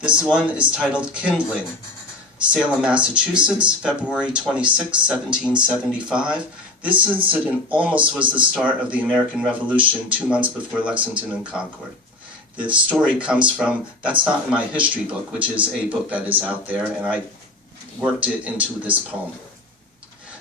This one is titled Kindling. Salem, Massachusetts, February 26, 1775. This incident almost was the start of the American Revolution 2 months before Lexington and Concord. The story comes from, that's not in my history book, which is a book that is out there, and I worked it into this poem.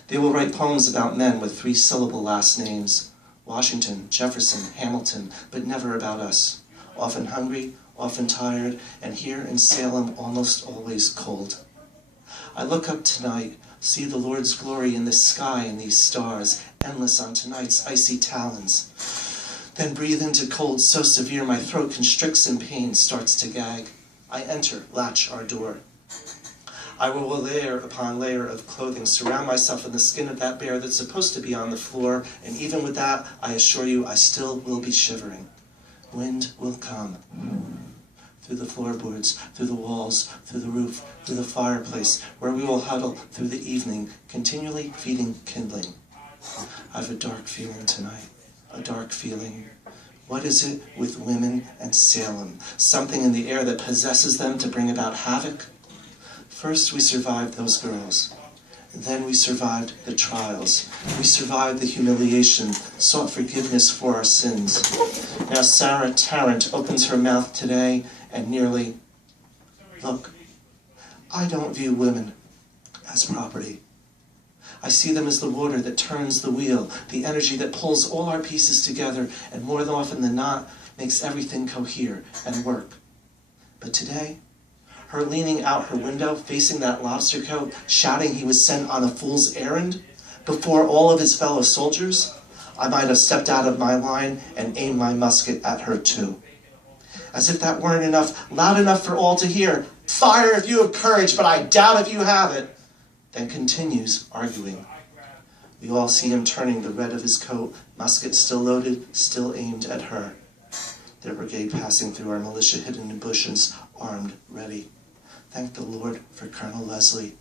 They will write poems about men with 3-syllable last names, Washington, Jefferson, Hamilton, but never about us. Often hungry, often tired, and here in Salem almost always cold. I look up tonight, see the Lord's glory in the sky and these stars, endless on tonight's icy talons. Then breathe into cold so severe my throat constricts and pain starts to gag. I enter, latch our door. I will layer upon layer of clothing, surround myself in the skin of that bear that's supposed to be on the floor, and even with that, I assure you, I still will be shivering. Wind will come. Through the floorboards, through the walls, through the roof, through the fireplace, where we will huddle through the evening, continually feeding kindling. I have a dark feeling tonight, a dark feeling. What is it with women and Salem? Something in the air that possesses them to bring about havoc? First we survived those girls. Then we survived the trials. We survived the humiliation, sought forgiveness for our sins. Now Sarah Tarrant opens her mouth today and nearly, look, I don't view women as property. I see them as the water that turns the wheel, the energy that pulls all our pieces together and more often than not makes everything cohere and work. But today, her leaning out her window, facing that lobster coat, shouting he was sent on a fool's errand before all of his fellow soldiers, I might have stepped out of my line and aimed my musket at her too. As if that weren't enough, loud enough for all to hear, fire if you have courage, but I doubt if you have it, then continues arguing. We all see him turning the red of his coat, musket still loaded, still aimed at her. Their brigade passing through our militia hidden in bushes, armed, ready. Thank the Lord for Colonel Leslie.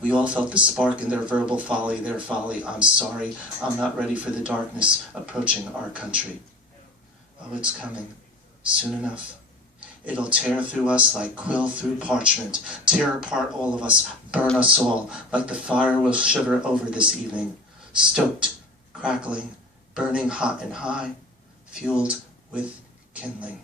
We all felt the spark in their verbal folly, their folly. I'm sorry, I'm not ready for the darkness approaching our country. Oh, it's coming, soon enough. It'll tear through us like quill through parchment, tear apart all of us, burn us all, like the fire will shiver over this evening, stoked, crackling, burning hot and high, fueled with kindling.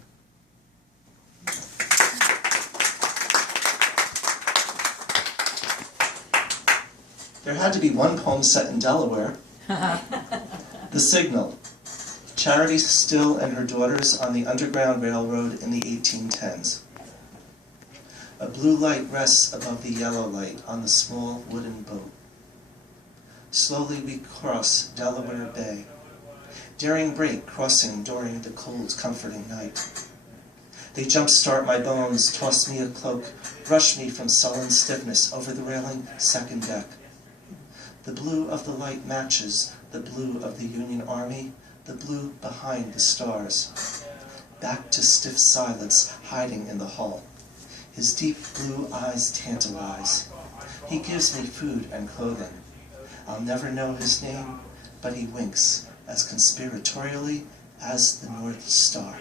There had to be one poem set in Delaware. The Signal. Charity Still and her daughters on the Underground Railroad in the 1810s. A blue light rests above the yellow light on the small wooden boat. Slowly we cross Delaware Bay, daring break crossing during the cold, comforting night. They jumpstart my bones, toss me a cloak, brush me from sullen stiffness over the railing, second deck. The blue of the light matches the blue of the Union Army, the blue behind the stars. Back to stiff silence, hiding in the hull. His deep blue eyes tantalize. He gives me food and clothing. I'll never know his name, but he winks as conspiratorially as the North Star.